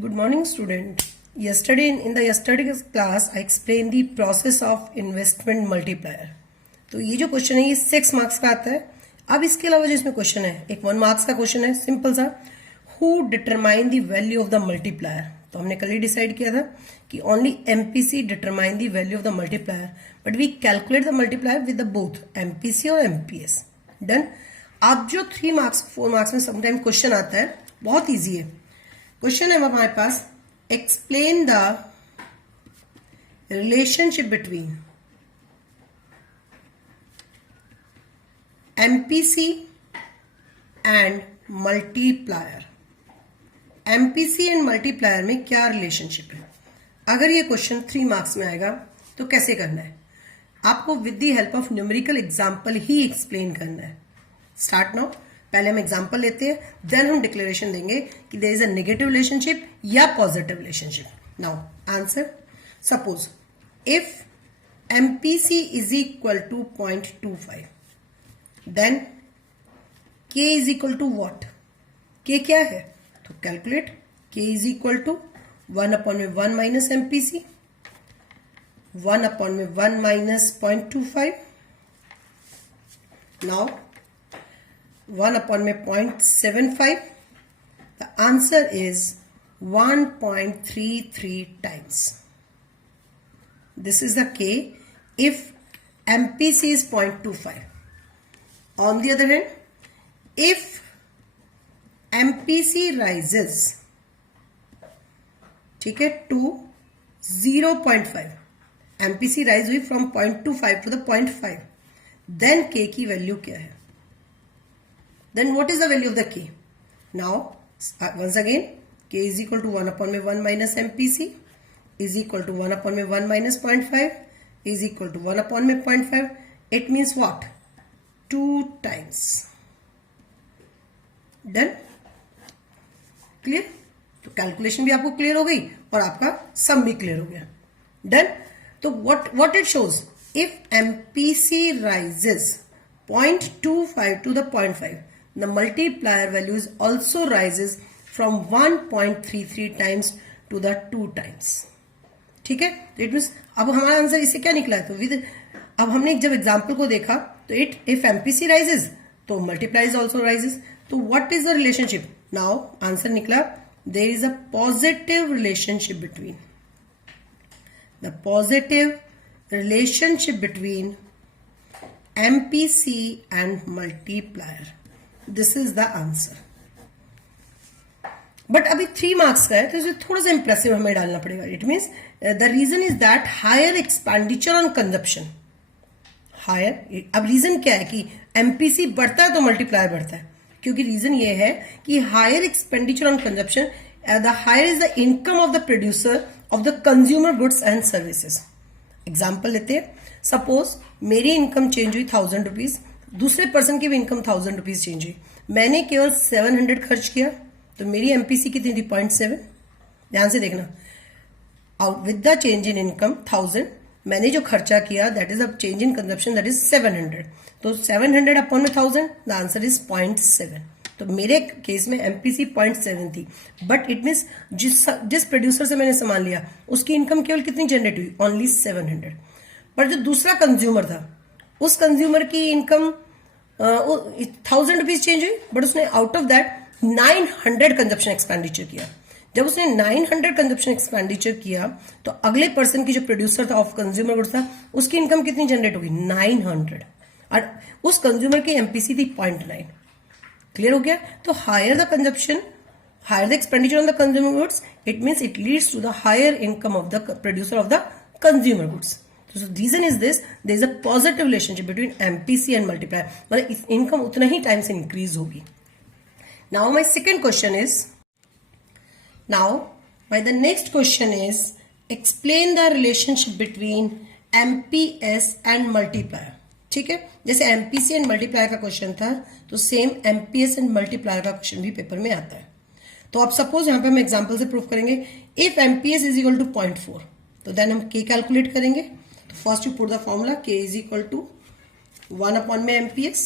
Good morning, student. In the yesterday's class, I explained the process of investment multiplier. तो ये जो question है ये 6 मार्क्स का आता है. अब इसके अलावा जो इसमें क्वेश्चन है एक 1 मार्क्स का क्वेश्चन है सिंपल सा. Who determine the value of the multiplier. तो हमने कल ही डिसाइड किया था कि only MPC determine the value of the multiplier, but we calculate the multiplier with the both MPC और एमपीएस. डन. अब जो 3 मार्क्स 4 मार्क्स में समटाइम क्वेश्चन आता है बहुत ईजी है. क्वेश्चन है हमारे पास, explain the relationship between MPC and multiplier. MPC and multiplier में क्या रिलेशनशिप है. अगर ये क्वेश्चन 3 मार्क्स में आएगा तो कैसे करना है, आपको with the help of numerical example he explain करना है. Start now. पहले हम एग्जांपल लेते हैं, देन हम डिक्लेरेशन देंगे कि there is a negative relationship या positive relationship. Now answer. Suppose if MPC is equal to 0.25, then k is equal to what. k क्या है, तो calculate. k is equal to 1/1 minus MPC, 1/1 minus 0.25. Now 1/0.75. The answer is 1.33 times. This is the K if MPC is 0.25. On the other hand, if MPC rises, ठीक है, to 0.5, MPC rise हुई from 0.25 to the 0.5, then K की value क्या है. Then what is the value of the k? Now once again, k is equal to 1/1 minus MPC is equal to 1/1 minus 0.5 is equal to 1/0.5. It means what? 2 times. Done? Clear? तो calculation भी आपको clear हो गई और आपका सम भी clear हो गया. डन. तो what it shows, if MPC rises 0.25 to the 0.5, the multiplier value also rises from 1.33 times to the 2 times. ठीक है. तो इट मीन्स अब हमारा आंसर इससे क्या निकला है, तो विद अब हमने जब एग्जांपल को देखा तो इफ एमपीसी राइजेस तो मल्टीप्लाई ऑल्सो राइजेस. तो what is the relationship. Now answer निकला, there is a positive relationship between MPC and multiplier. This is the answer. But अभी 3 मार्क्स का है तो इसमें थोड़ा सा इंप्रेसिव हमें डालना पड़ेगा. It means the reason is that higher expenditure on consumption. Higher, अब रीजन क्या है कि एमपीसी बढ़ता है तो मल्टीप्लायर बढ़ता है, क्योंकि रीजन ये है कि higher expenditure on consumption, the higher is the income of the producer of the consumer goods and services. Example लेते हैं. सपोज मेरी इनकम चेंज हुई 1000 रुपीज, दूसरे पर्सन की भी इनकम 1000 रुपीज चेंज हुई, मैंने केवल 700 खर्च किया तो मेरी एमपीसी कितनी थी 0.7. ध्यान से देखना. Out with the change in income 1000, मैंने जो खर्चा किया that is a change in consumption that is 700. तो 700 अपॉन में 1000, द आंसर इज 0.7. तो मेरे केस में एमपीसी 0.7 थी, बट इट मीन्स जिस प्रोड्यूसर से मैंने सामान लिया उसकी इनकम केवल कितनी जनरेट हुई, ओनली 700. पर जो दूसरा कंज्यूमर था उस कंज्यूमर की इनकम 1000 रुपीज चेंज हुई, बट उसने out of that 900 consumption expenditure किया. जब उसने 900 कंजप्शन एक्सपेंडिचर किया तो अगले पर्सन की जो प्रोड्यूसर था ऑफ कंज्यूमर गुड्स था उसकी इनकम कितनी जनरेट होगी, 900, और उस कंज्यूमर की एमपीसी थी 0.9. क्लियर हो गया. तो higher the consumption, higher the expenditure on the consumer goods, it means it leads to the higher income of the producer of the consumer goods. So reason is this, there is a positive relationship between MPC and multiplier. मतलब income उतना ही time से increase होगी. Now my second question is, the next question is, explain the relationship between MPS and multiplier. ठीक है. जैसे MPC and multiplier का question था तो सेम MPS एंड मल्टीप्लायर का क्वेश्चन भी पेपर में आता है. तो आप सपोज यहां पे हम एग्जांपल से प्रूव करेंगे. If MPS is equal to 0.4, तो देन हम K कैलकुलेट करेंगे. First you put the formula K is equal to 1/में MPS.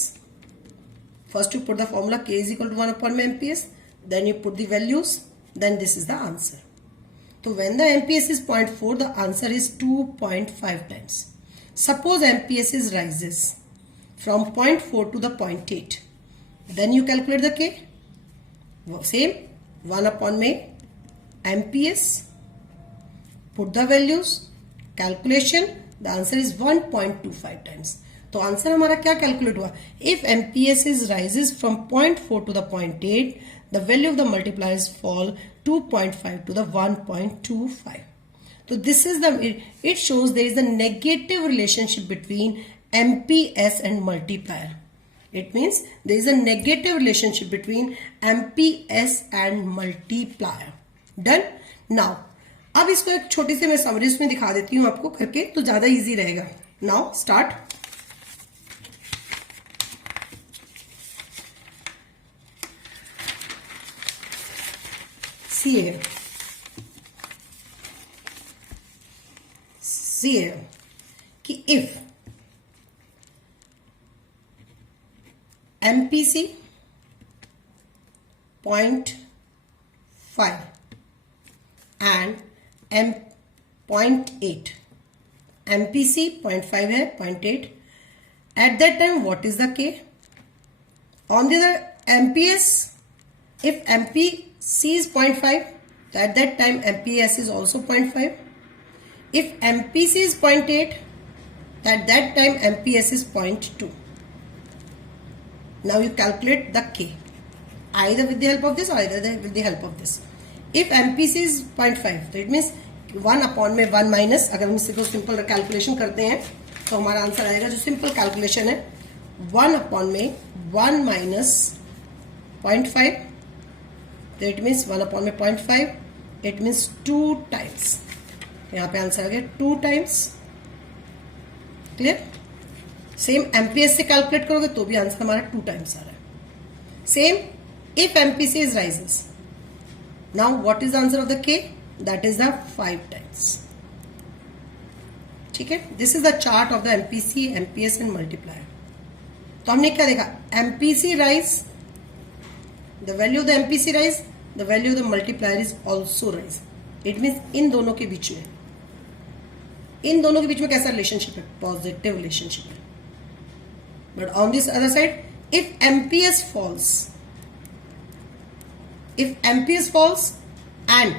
First you put the formula K is equal to 1/MPS. Then you put the values then this is the answer. So when the MPS is 0.4, the answer is 2.5 times. Suppose MPS is rises from 0.4 to the 0.8, then you calculate the K. Same, 1 upon में MPS, put the values, calculation, the answer is 1.25 times. तो answer हमारा क्या calculate हुआ? If MPS is rises from 0.4 to the 0.8, the value of the multipliers fall 2.5 to the 1.25. So this is it shows there is a negative relationship between MPS and multiplier. It means there is a negative relationship between MPS and multiplier. Done? Now, अब इसको एक छोटी सी मैं summary में दिखा देती हूँ आपको करके, तो ज्यादा इजी रहेगा. Now start. See here कि if MPC 0.5 and M0.8, MPC 0.5 है, 0.8, at that time what is the K? On the other MPS, if MPC is 0.5, so at that time MPS is also 0.5. If MPC is 0.8, at that time MPS is 0.2. Now you calculate the K, either with the help of this or either with the help of this. If MPC is 0.5, तो it means 1 upon में 1 minus, अगर हम इसको simple calculation करते हैं तो हमारा answer आएगा, जो सिंपल कैलकुलेशन है 1 upon में 1 minus 0.5, तो इट मीन्स 1 upon में 0.5, इट मीन्स 2 times. यहाँ पे आंसर आ गया 2 times. क्लियर? सेम एमपीएस से कैलकुलेट करोगे तो भी आंसर हमारा 2 times आ रहा है. Same if MPC is rises, now what is the answer of the K? That is the 5 times. ठीक है, this is the chart of the MPC, MPS and multiplier. तो हमने क्या देखा? MPC rise, the value of the MPC rise, the value of the multiplier is also rise. It means इन दोनों के बीच में, इन दोनों के बीच में कैसा रिलेशनशिप है? पॉजिटिव रिलेशनशिप है. But on this other side, if MPS falls and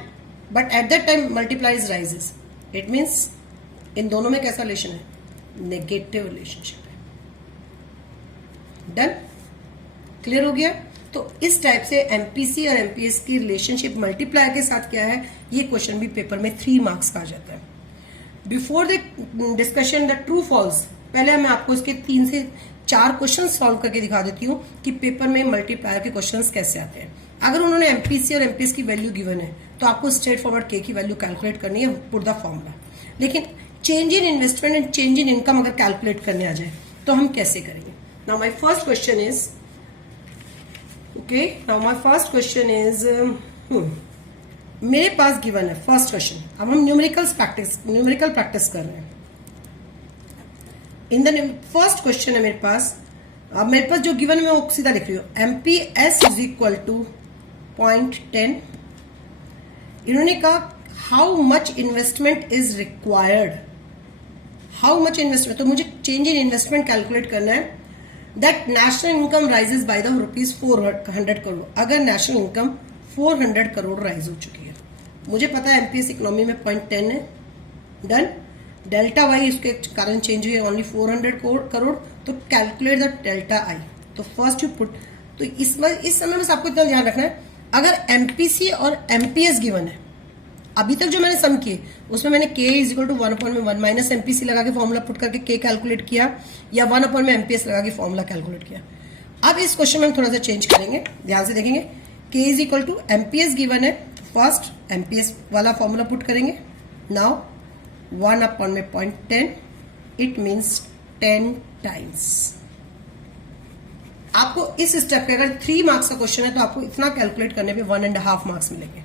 but at that time multiplies rises, it means इन दोनों में कैसा रिलेशन है? नेगेटिव रिलेशनशिप है. डन? क्लियर हो गया? तो इस टाइप से एमपीसी और एमपीएस की रिलेशनशिप मल्टीप्लायर के साथ क्या है, ये क्वेश्चन भी पेपर में 3 मार्क्स का आ जाता है. Before the discussion the true false, पहले मैं आपको इसके 3 से 4 क्वेश्चन सॉल्व करके दिखा देती हूँ कि पेपर में मल्टीप्लायर के क्वेश्चंस कैसे आते हैं. अगर उन्होंने एमपीसी और एमपीएस की वैल्यू गिवन है तो आपको स्ट्रेट फॉरवर्ड के की वैल्यू कैलकुलेट करनी है, पुट द फॉर्मूला. लेकिन change in investment and change in income अगर कैलकुलेट करने आ जाए तो हम कैसे करेंगे? Now my first question is मेरे पास गिवन है फर्स्ट क्वेश्चन. अब हम न्यूमेरिकल प्रैक्टिस कर रहे हैं. इन द फर्स्ट क्वेश्चन है मेरे पास, अब मेरे पास जो गिवन है मैं वो सीधा लिख रही हूँ. MPS is equal to 0.10. इन्होंने कहा how much investment is required. How much investment, तो मुझे चेंज इन इन्वेस्टमेंट कैलकुलेट करना है. That national income rises by the ₹400 crore. अगर नेशनल इनकम 400 करोड़ राइज हो चुकी है, मुझे पता है एमपीएस इकोनॉमी में 0.10 है. डन? डेल्टा वाई इसके कारण चेंज हुई है ओनली 400 करोड़. तो कैलकुलेट द डेल्टा आई. तो फर्स्ट यू पुट, तो इस समय बस आपको इतना ध्यान रखना है, अगर एमपीसी और एमपीएस गिवन है, अभी तक जो मैंने सम किए उसमें मैंने k is equal to 1/1 minus MPC लगा के फॉर्मूला पुट करके k कैलकुलेट किया, या 1/में एमपीएस लगा के फॉर्मूला कैलकुलेट किया. अब इस क्वेश्चन में हम थोड़ा सा चेंज करेंगे, ध्यान से देखेंगे. k is equal to MPS given है, फर्स्ट एमपीएस वाला फॉर्मूला पुट करेंगे. नाउ 1/में 0.10, इट मीन्स 10 टाइम्स. आपको इस स्टेप के, अगर 3 मार्क्स का क्वेश्चन है तो आपको इतना कैलकुलेट करने पे 1.5 मार्क्स मिलेंगे.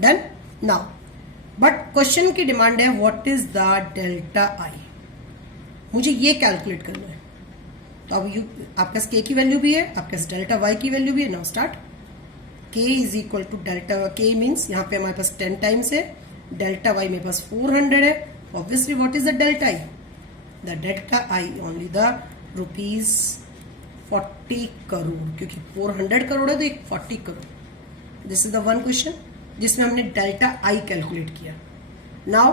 डन? नाउ बट क्वेश्चन की डिमांड है व्हाट इज द डेल्टा आई. मुझे ये कैलकुलेट करना है. तो अब आपके पास के की वैल्यू भी है, आपके पास डेल्टा वाई की वैल्यू भी है. Now start. k is equal to delta k means यहाँ पे हमारे पास 10 टाइम्स है, डेल्टा y मेरे पास 400 है. Obviously what is the delta i? The delta i only the rupees 40 crore, क्योंकि 400 करोड़ है तो एक 40 crore. This is the one question जिसमें हमने डेल्टा i कैलकुलेट किया. नाउ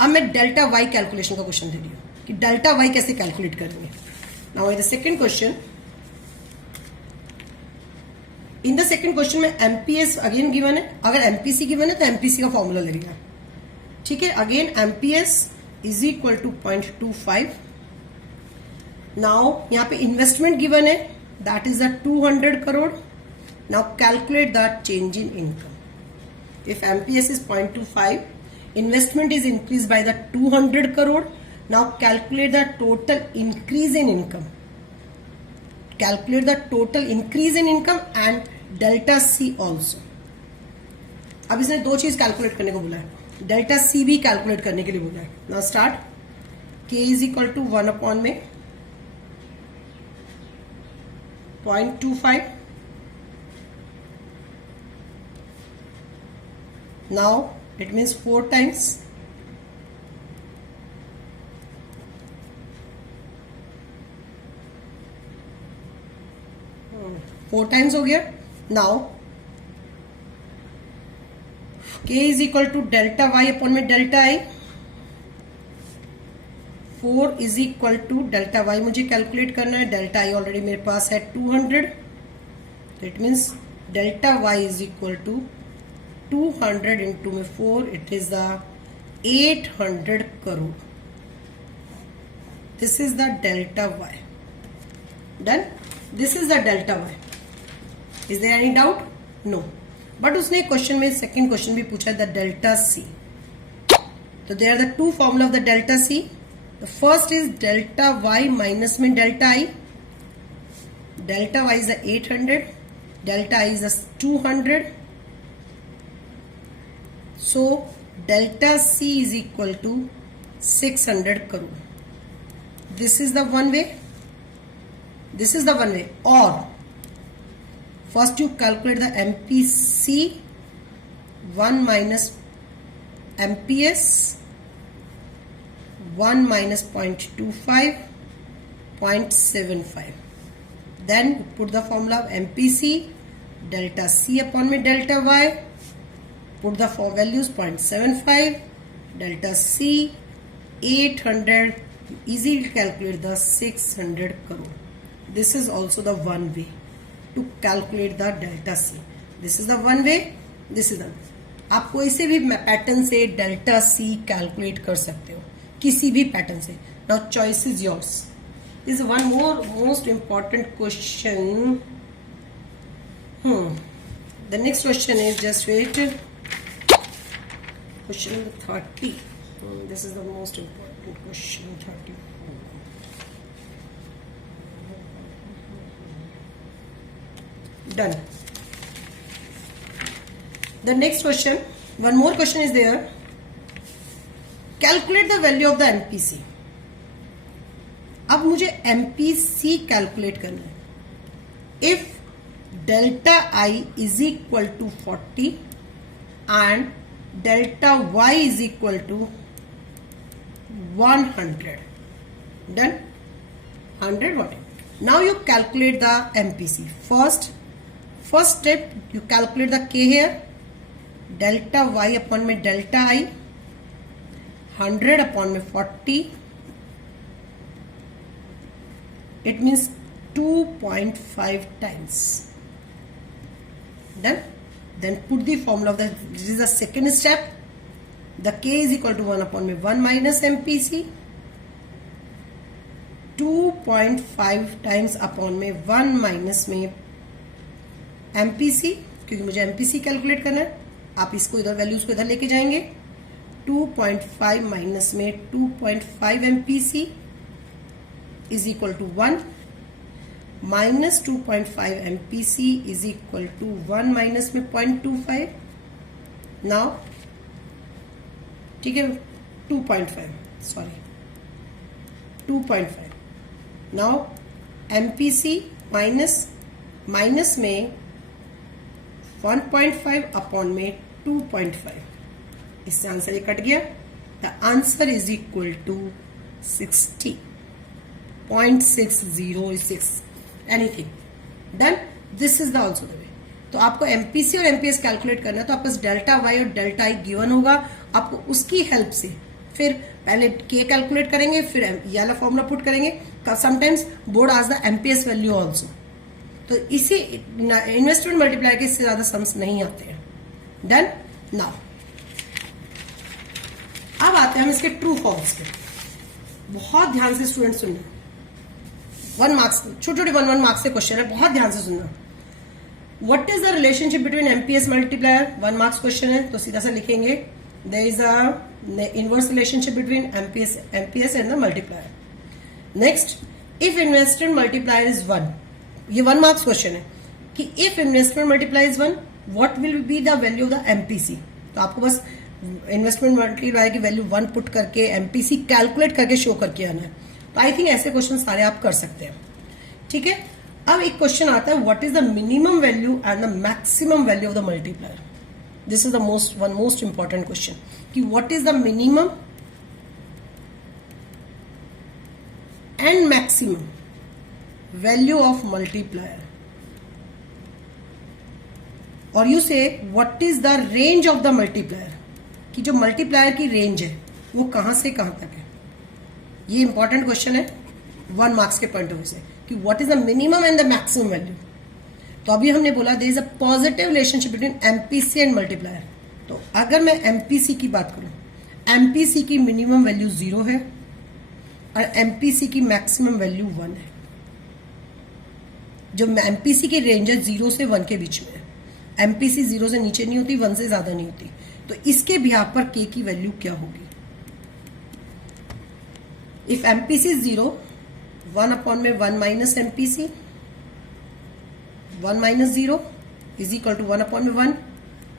अब मैं डेल्टा y कैलकुलेशन का क्वेश्चन दे रही हूँ कि डेल्टा y कैसे कैलकुलेट करेंगे. Now in the second question, in the second question में एमपीएस अगेन गिवन है. अगर एमपीसी गिवन है तो एमपीसी का फॉर्मूला लगेगा. ठीक है, again MPS is equal to 0.25. Now यहाँ पे इन्वेस्टमेंट गिवन है, that is the 200 crore. Now calculate the change in income. If MPS is 0.25, investment is increased by the 200 crore. Now calculate the total increase in income. Calculate the total increase in income and delta C also. अब इसने दो चीज calculate करने को बोला है, delta C भी calculate करने के लिए बोला है. Now start. k is equal to 1 upon में 0.25. Now it means 4 times. Four times हो गया. Now k is equal to delta y upon में delta i. 4 is equal to delta y मुझे कैलकुलेट करना है, डेल्टा i ऑलरेडी मेरे पास है 200. It means delta y is equal to 200 into में 4, it is the 800 crore. This is the delta y. Done. This is the delta y. Is there any doubt? No. But उसने question में second question भी पूछा है, the delta c. तो there are the two formula of the delta c. The first is delta y minus में delta i. Delta y is the 800. Delta i is the 200. So delta C is equal to 600 crore. This is the one way. This is the one way. Or first you calculate the MPC 1 minus MPS 1 minus 0.25 0.75. Then put the formula of MPC delta C upon में delta Y. Put the four values 0.75, delta C 800. You easily calculate the 600 crore. This is also the one way to calculate the delta C. This is the one way. This is the. आप कोई से भी pattern से delta C calculate कर सकते हो, किसी भी पैटर्न से. Now choice is yours. This is one more most important question. The next question is, just wait. Question 30. This is the most important question. 34. Done. The next question. One more question is there. Calculate the value of the MPC. अब मुझे MPC calculate करना है. If delta I is equal to 40 and delta y is equal to 100. Done. 100 what? Now you calculate the MPC. First step, you calculate the k here. Delta y upon में delta I. 100 upon में 40. It means 2.5 times. Done. Then put the formula of the, this is the second step. The k is equal to 1 upon में 1 minus MPC. 2.5 times upon में 1 minus में MPC, क्योंकि मुझे MPC calculate करना है. आप इसको इधर वैल्यूज को इधर लेके जाएंगे. 2.5 माइनस में 2.5 MPC is equal to 1. minus 2.5 MPC is equal to 1 minus में 0.25. now ठीक है 2.5 sorry 2.5. now MPC minus में 1.5 अपॉन में 2.5, इससे आंसर ये कट गया. The answer is equal to 60.6006 anything. Done. This is the also the way. तो आपको एमपीसी और एमपीएस कैलकुलेट करना है, तो आपके पास डेल्टा वाई और डेल्टा आई गिवन होगा. आपको उसकी हेल्प से फिर पहले के कैलकुलेट करेंगे, फिर ये वाला फॉर्मूला पुट करेंगे. समटाइम्स बोर्ड आज द एमपीएस वैल्यू ऑल्सो. तो इसी इन्वेस्टमेंट मल्टीप्लायर के इससे ज्यादा सम्स नहीं आते हैं. डन. नाउ अब आते हैं हम इसके ट्रू फॉल्स पे. बहुत ध्यान से स्टूडेंट सुनना. 1 मार्क्स, छोटे छोटे 1 मार्क्स के क्वेश्चन है, बहुत ध्यान से सुनना. What is the relationship between MPS multiplier? 1 marks question है, तो सीधा सा लिखेंगे there is a inverse relationship between MPS and the multiplier. Next, if investment multiplier is 1, ये 1 मार्क्स क्वेश्चन है कि if investment multiplier is 1 what will be the value of the MPC. तो आपको बस इन्वेस्टमेंट मल्टीप्लायर की value 1 put करके MPC calculate करके show करके आना है. तो आई थिंक ऐसे क्वेश्चन सारे आप कर सकते हैं. ठीक है. अब एक क्वेश्चन आता है, what is the minimum value and the maximum value of the multiplier. This is the most important question कि what is the minimum and maximum value of multiplier, और you say what is the range of the multiplier, कि जो multiplier की range है वो कहां से कहां तक है. ये इंपॉर्टेंट क्वेश्चन है 1 मार्क्स के पॉइंट ऑफ व्यू से कि what is the minimum and the maximum value. तो अभी हमने बोला there is a positive relationship between MPC and multiplier. तो अगर मैं एमपीसी की बात करूं, एमपीसी की मिनिमम वैल्यू 0 है और एमपीसी की मैक्सिमम वैल्यू 1 है. जो एमपीसी की रेंज है 0 से 1 के बीच में है. एमपीसी 0 से नीचे नहीं होती, 1 से ज्यादा नहीं होती. तो इसके बिहाफ पर के की वैल्यू क्या होगी? इफ एमपीसी इज 0, 1 अपॉन में 1 minus MPC, 1 minus 0 is equal to 1 upon में 1.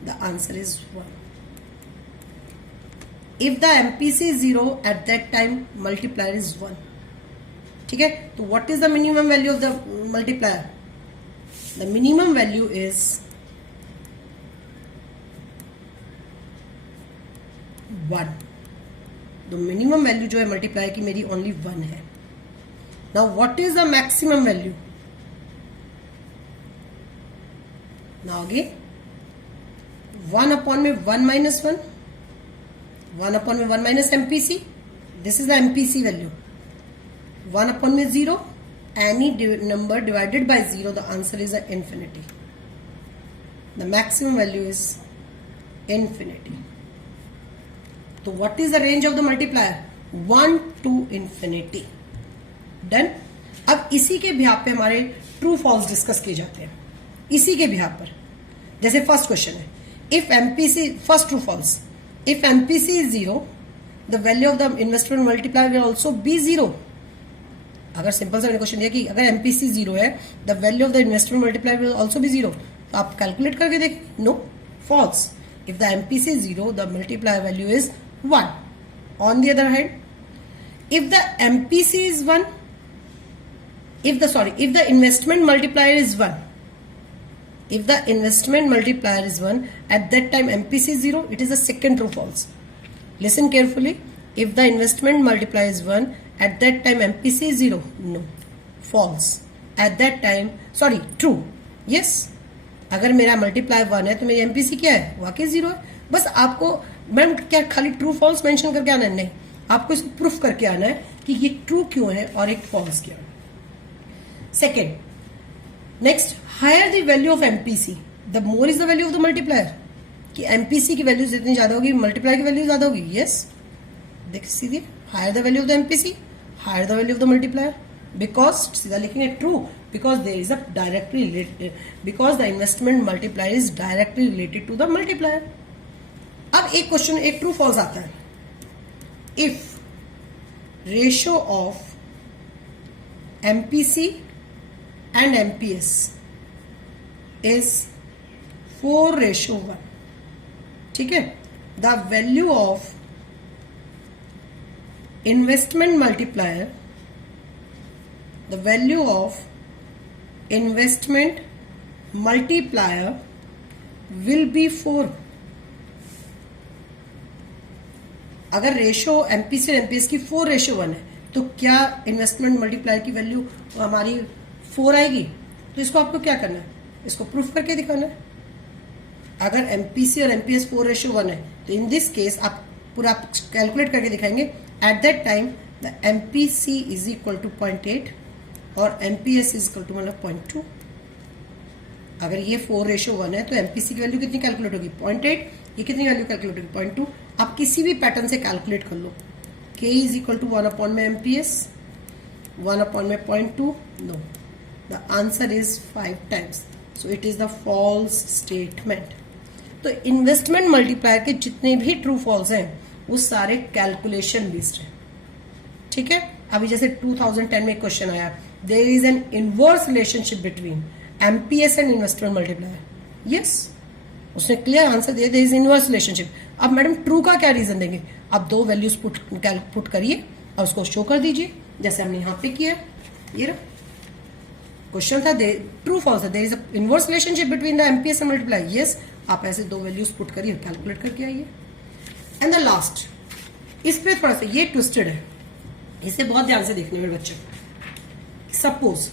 The answer is 1. If the MPC is 0 at that time multiplier is 1. ठीक है. तो what is the minimum value of the multiplier? The minimum value is 1. The minimum value जो है multiplier की मेरी only 1 है. Now what is the maximum value? Now again 1 upon में 1 minus 1, 1 upon में 1 minus MPC, this is the MPC value. 1 upon में 0, any number divided by 0, the answer is infinity. The maximum value is infinity. So what is the range of the multiplier? 1 to infinity. Done. अब इसी के behalf पे हमारे true false discuss किए जाते हैं. इसी के बिहाफ पर जैसे फर्स्ट क्वेश्चन है, if MPC, first true false, if MPC is 0 the value of the investment multiplier will also be 0. अगर सिंपल सा क्वेश्चन दिया कि अगर एमपीसी 0 है the value of the investment multiplier will also be 0, तो आप calculate करके देखें. No, false. If the MPC is 0 the multiplier value is 1. On the other hand, if the MPC is 1, if the investment multiplier is 1, if the investment multiplier is 1 at that time MPC is 0, it is the second true false. Listen carefully. If the investment multiplier is 1 at that time MPC is 0, no, false. At that time, sorry, true, yes. अगर मेरा multiplier 1 है तो मेरी MPC क्या है? वाकई 0 है. बस आपको मैम क्या खाली ट्रू फॉल्स मेंशन करके आना है? नहीं, आपको इसको प्रूफ करके आना है कि ये ट्रू क्यों है और एक फॉल्स क्यों है. Second, next, higher the value of MPC, the more is the value of the multiplier. कि MPC की वैल्यू जितनी ज्यादा होगी मल्टीप्लायर की वैल्यू ज्यादा होगी. यस, देख सीधे higher the value of the MPC, higher the value of the multiplier. Because सीधा लिखेंगे true, because there is a directly related, because the investment multiplier is directly related to the multiplier. अब एक question, एक true false आता है. If ratio of MPC and MPS is 4:1. ठीक है. The value of investment multiplier, the value of investment multiplier will be 4. अगर ratio MPC और MPS की 4:1 है तो क्या इन्वेस्टमेंट मल्टीप्लायर की वैल्यू हमारी 4 आएगी? तो इसको आपको क्या करना है, इसको प्रूफ करके दिखाना है। अगर एमपीसी और एमपीएस 4:1 है तो इन दिस केस आप पूरा कैलकुलेट करके दिखाएंगे। At that time the MPC is equal to 0.8 और एमपीएस इज इक्वल टू मतलब 0.2। अगर ये 4:1 है तो एमपीसी की वैल्यू कितनी कैलकुलेट होगी? 0.8। ये कितनी वैल्यू कैलकुलेट होगी? 0.2। आप किसी भी पैटर्न से कैलकुलेट कर लो। के इज इक्वल टू 1 में एमपीएस, 1 में 0.2। No, the answer is 5 times, so it is the false statement. तो इन्वेस्टमेंट मल्टीप्लायर के जितने भी ट्रू फॉल्स हैं वो सारे कैलकुलेशन बेस्ड है। ठीक है, अभी जैसे 2010 में क्वेश्चन आया, there is an inverse relationship between MPS and investment multiplier. Yes, उसने क्लियर आंसर दिया, देयर इज इनवर्स रिलेशनशिप। अब मैडम ट्रू का क्या रीजन देंगे? आप 2 वैल्यूज पुट करिए और उसको शो कर दीजिए, जैसे हमने यहां पे किया। ये क्वेश्चन था ट्रू फॉल्स है, there is inverse relationship between the MPS and multiplier. Yes, आप ऐसे 2 वैल्यूज पुट करिए, कैलकुलेट करके आइए। एंड द लास्ट, इस पे थोड़ा सा ये ट्विस्टेड है, इसे बहुत ध्यान से देखना मेरे बच्चे। Suppose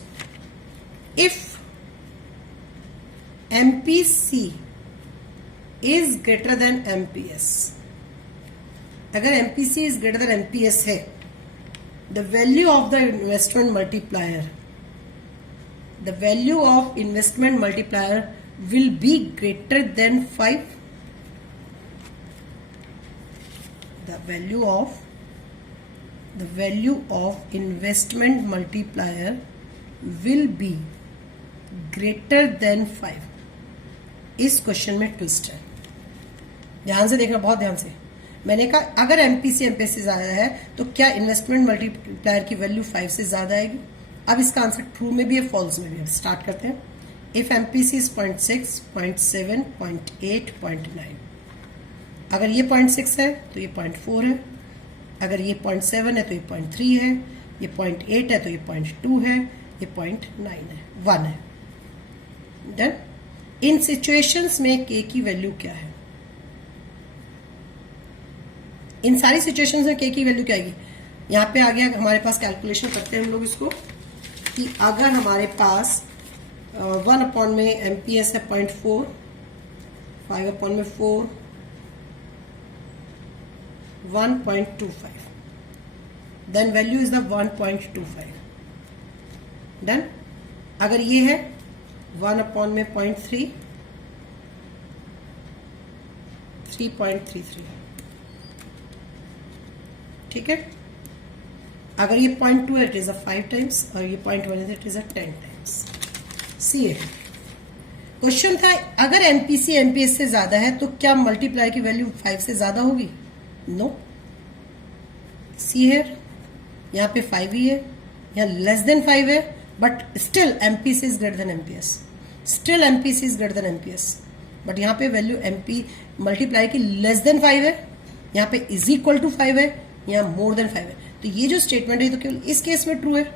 if MPC is greater than MPS, अगर MPC is greater than MPS है, the value of the investment multiplier, the value of investment multiplier will be greater than 5. The value of investment multiplier will be greater than 5. इस question में twist है, ध्यान से देखना, बहुत ध्यान से। मैंने कहा अगर एमपीसी एमपीएस से ज्यादा है तो क्या इन्वेस्टमेंट मल्टीप्लायर की वैल्यू 5 से ज्यादा आएगी? अब इसका आंसर ट्रू में भी है, फॉल्स में भी है। स्टार्ट करते हैं। If MPC is 0.6, 0.7, 0.8, 0.9, अगर ये 0.6 है तो ये 0.4 है, अगर ये 0.7 है तो ये 0.3 है, ये 0.8 है तो ये 0.2 है, ये 0.9 है, 1 है। डन। इन सिचुएशंस में के की वैल्यू क्या है? इन सारी सिचुएशंस में के की वैल्यू क्या आएगी? यहां पे आ गया, हमारे पास कैलकुलेशन करते हैं हम लोग इसको, कि अगर हमारे पास 1 में एमपीएस है 0.4, 5 में 4, 1.25, then value is the 1.25। Done. अगर ये है 1 में 0.3, 3.33। ठीक है, अगर ये 0.2 है इट इज 5 टाइम्स, और ये 0.1 है इट इज 10 टाइम्स। सी है क्वेश्चन था, अगर एमपीसी एमपीएस से ज्यादा है तो क्या मल्टीप्लायर की वैल्यू 5 से ज्यादा होगी? नो। सी है, यहां पे 5 ही है, यहां लेस देन 5 है, but still MPC is greater than MPS, still MPC is greater than MPS, but यहां पे वैल्यू एमपी मल्टीप्लायर की लेस देन 5 है, यहां पे इज इक्वल टू 5 है, यहां मोर देन 5 है। तो ये जो स्टेटमेंट है तो केवल इस केस में ट्रू है,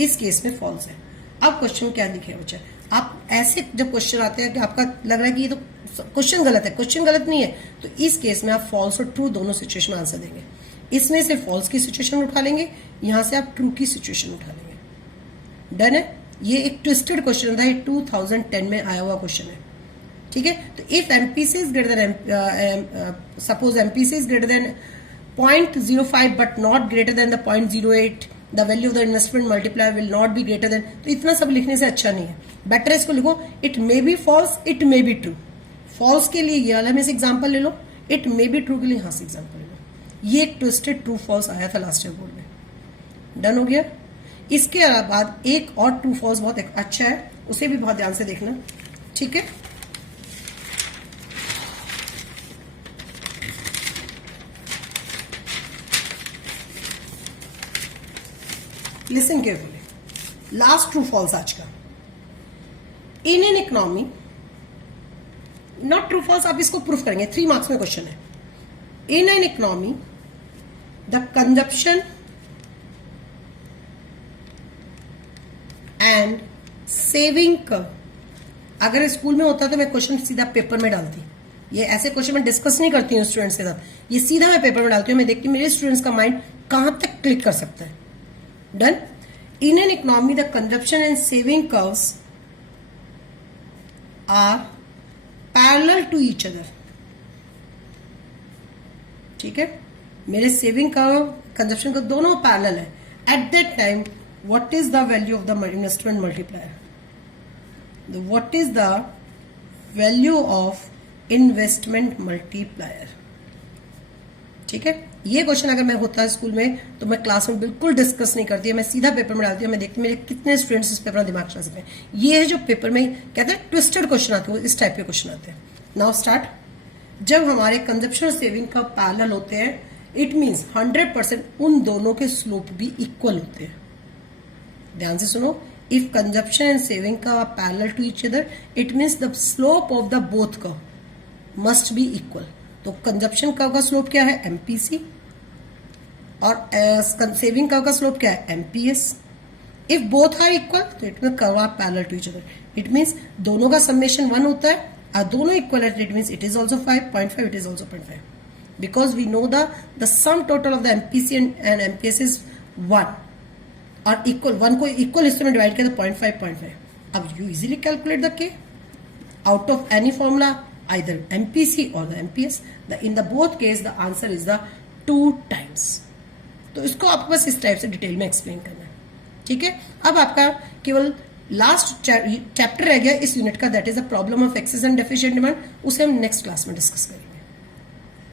इस केस में फॉल्स है। अब क्वेश्चन क्या दिखेगा बच्चा? आप ऐसे जब क्वेश्चन आते हैं कि आपका लग रहा है कि ये तो क्वेश्चन गलत है, क्वेश्चन गलत नहीं है, तो इस केस में आप फॉल्स और ट्रू दोनों सिचुएशन में आंसर देंगे। इसमें से फॉल्स की सिचुएशन उठा लेंगे, यहां से आप ट्रू की सिचुएशन उठा लेंगे। डन है। ये एक ट्विस्टेड क्वेश्चन था, ये 2010 में आया हुआ क्वेश्चन है। ठीक है, तो if MPC is greater then, suppose MPC is greater then 0.05 but not greater than the 0.08, the value of the investment multiplier will not be greater than. तो इतना सब लिखने से अच्छा नहीं है, बेटर है इसको लिखो it may be false, it may be true. False के लिए ये वाला में से एग्जाम्पल ले लो, इट मे बी ट्रू के लिए यहां से एग्जाम्पल ले लो। ये एक ट्विस्टेड ट्रू फॉल्स आया था लास्ट ईयर बोर्ड में। डन हो गया। इसके बाद एक और ट्रू फॉल्स बहुत अच्छा है, उसे भी बहुत ध्यान से देखना। ठीक है, listen carefully. Last true false आज का, in an economy, not true false, आप इसको प्रूफ करेंगे, 3 मार्क्स में क्वेश्चन है। In an economy the consumption and saving curve अगर स्कूल में होता तो मैं क्वेश्चन सीधा पेपर में डालती, ये ऐसे क्वेश्चन मैं डिस्कस नहीं करती हूँ स्टूडेंट्स के साथ, ये सीधा मैं पेपर में डालती हूँ, मैं देखती हूँ मेरे स्टूडेंट्स का माइंड कहां तक क्लिक कर सकता है। Done. In an economy the consumption and saving curves are parallel to each other. ठीक है, मेरे सेविंग का कंजप्शन का दोनों पैरेलल है। Eight that time what is the value of the investment multiplier? What is the value of investment multiplier? ठीक है, ये क्वेश्चन अगर मैं होता स्कूल में तो मैं क्लास में बिल्कुल डिस्कस नहीं करती है, मैं सीधा पेपर में डालती हूँ, मैं देखती हूँ मेरे कितने स्टूडेंट्स इस पेपर में दिमाग चला सकते हैं। ये है जो पेपर में कहते हैं ट्विस्टेड क्वेश्चन आते हैं, इस टाइप के क्वेश्चन आते हैं। Now start. जब हमारे कंजप्शन और सेविंग का पैरेलल होते हैं, इट मीन्स 100% उन दोनों के स्लोप भी इक्वल होते हैं। ध्यान से सुनो, इफ कंजप्शन एंड सेविंग का parallel to each other, it means the slope of the both का मस्ट बी इक्वल। तो कंजप्शन कर्व का स्लोप क्या है? एमपीसी, और सेविंग कर्व का स्लोप क्या है? MPS. If both are equal तो it mean curve are parallel to each other, it means दोनों का समेशन 1 होता है और दोनों इक्वल है, it means it is also 5.5, it is also 0.5, because we know the sum total of the MPC and MPS is 1, और equal 1 को equal हिस्सों में डिवाइड किया तो 0.5. अब यू इजीली कैलकुलेट द के out of any formula, either MPC or the MPS. In the both case the answer is the 2 times. तो इसको आपको बस इस टाइप से डिटेल में एक्सप्लेन करना है। ठीक है, अब आपका केवल लास्ट चैप्टर रह गया इस यूनिट का, that is the problem of excess and deficient demand. उसे हम नेक्स्ट क्लास में डिस्कस करेंगे।